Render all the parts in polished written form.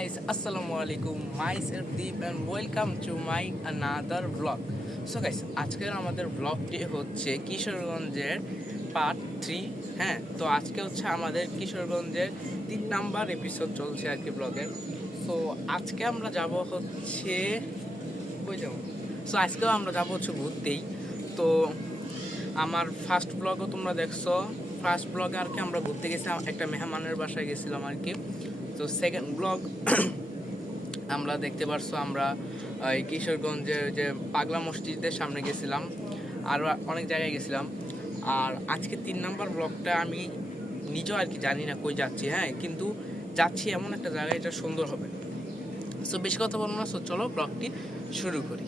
guys, Assalamualaikum. Myself Deep and welcome to my another vlog. So guys, আজকের আমাদের ব্লগটি হচ্ছে কিশোরগঞ্জের পার্ট 3। হ্যাঁ, তো আজকে হচ্ছে আমাদের কিশোরগঞ্জের 3 নাম্বার এপিসোড চলছে আর কি ব্লগের। সো আজকে আমরা যাব হচ্ছে কই যাব? সো আজকেও আমরা যাব হচ্ছে ঘুরতেই। তো আমার ফার্স্ট ব্লগও তোমরা দেখছো। ফার্স্ট ব্লগে আর কি আমরা ঘুরতে গেছিলাম, একটা মেহমানের বাসায় গেছিলাম আর কি। তো সেকেন্ড ব্লগ আমরা দেখতে পারছো, আমরা এই কিশোরগঞ্জের যে পাগলা মসজিদের সামনে গেছিলাম, আর অনেক জায়গায় গেছিলাম। আর আজকে 3 নাম্বার ব্লগটা আমি নিজেও আর কি জানি না কই যাচ্ছি, হ্যাঁ, কিন্তু যাচ্ছি এমন একটা জায়গায়, এটা সুন্দর হবে। সো বেশি কথা বলবো না, সো চলো ব্লগটি শুরু করি।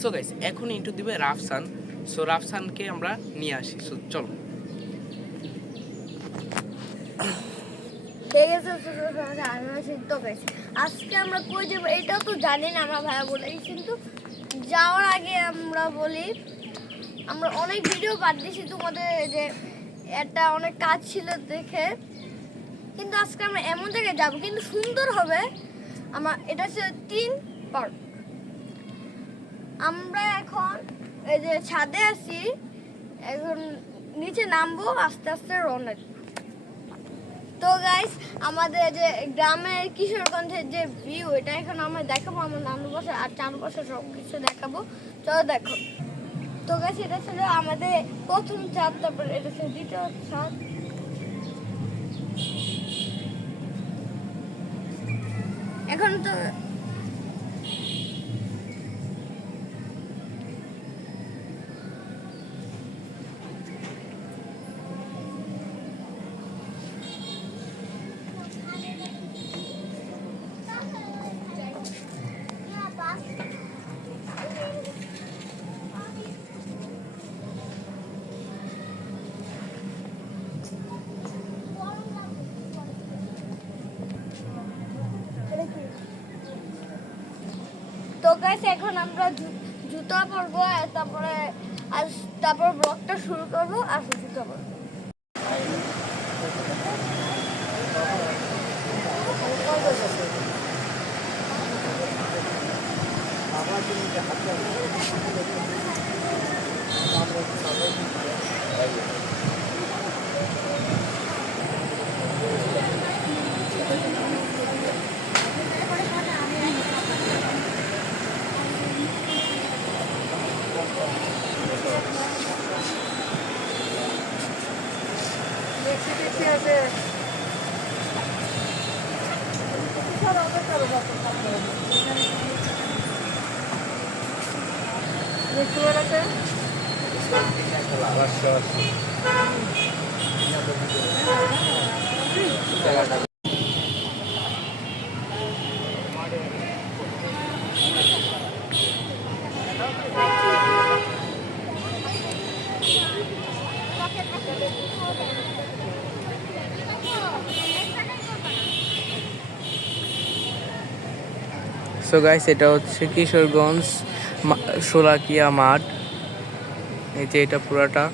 সো গাইস, এখন ইন্টু দিবে রাফসান। সো রাফসানকে আমরা নিয়ে আসি। সো চলো। আজকে আমরা কই যাবো এটাও তো জানি না, আমরা ভাইয়া বলে, কিন্তু যাওয়ার আগে আমরা বলি, আমরা অনেক ভিডিও পাঠিয়েছি তোমাদের, যে একটা অনেক কাজ ছিল দেখে, কিন্তু আজকে আমরা এমন জায়গায় যাবো কিন্তু সুন্দর হবে। এটা হচ্ছে 3 পার্ক। আমরা এখন এই যে ছাদে আছি, এখন নিচে নামবো, আস্তে আস্তে রওনা দিব। তো গাইস, আমাদের যে গ্রামের কিশোরগঞ্জের যে ভিউ, এটা এখন আমরা দেখাবো, আমার নানু বাসা আর চারপাশে সব কিছু দেখাবো। চলো দেখো। তো গাইস, এটা ছিল আমাদের প্রথম ছাদ, তারপর এটা ছিল দ্বিতীয় ছাদ। এখন তো তো গাইস, এখন আমরা জুতা পরবো, তারপর ব্লগটা শুরু করবো। আর জুতা পরবো। সো গাইস, এটা হচ্ছে কিশোরগঞ্জ শোলাকিয়া মাঠ। এই যে এটা পুরাটা।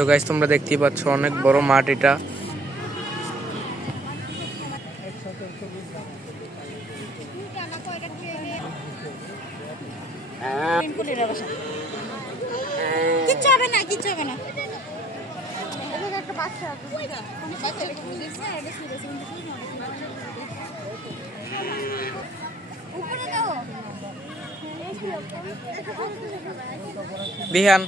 তো গাইস, তোমরা দেখতেই পাচ্ছ অনেক বড় মাঠ এটা। কিচ্ছু হবে না, কিচ্ছু হবে না। বিহান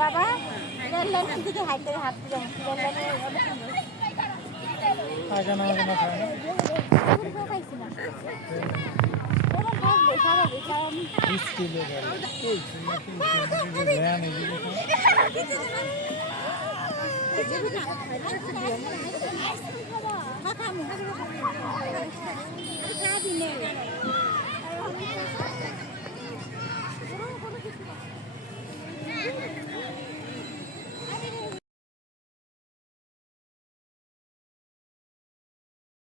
বাবা রেললাইন থেকে হাঁটতে হাঁটতে যাবো খাইছি না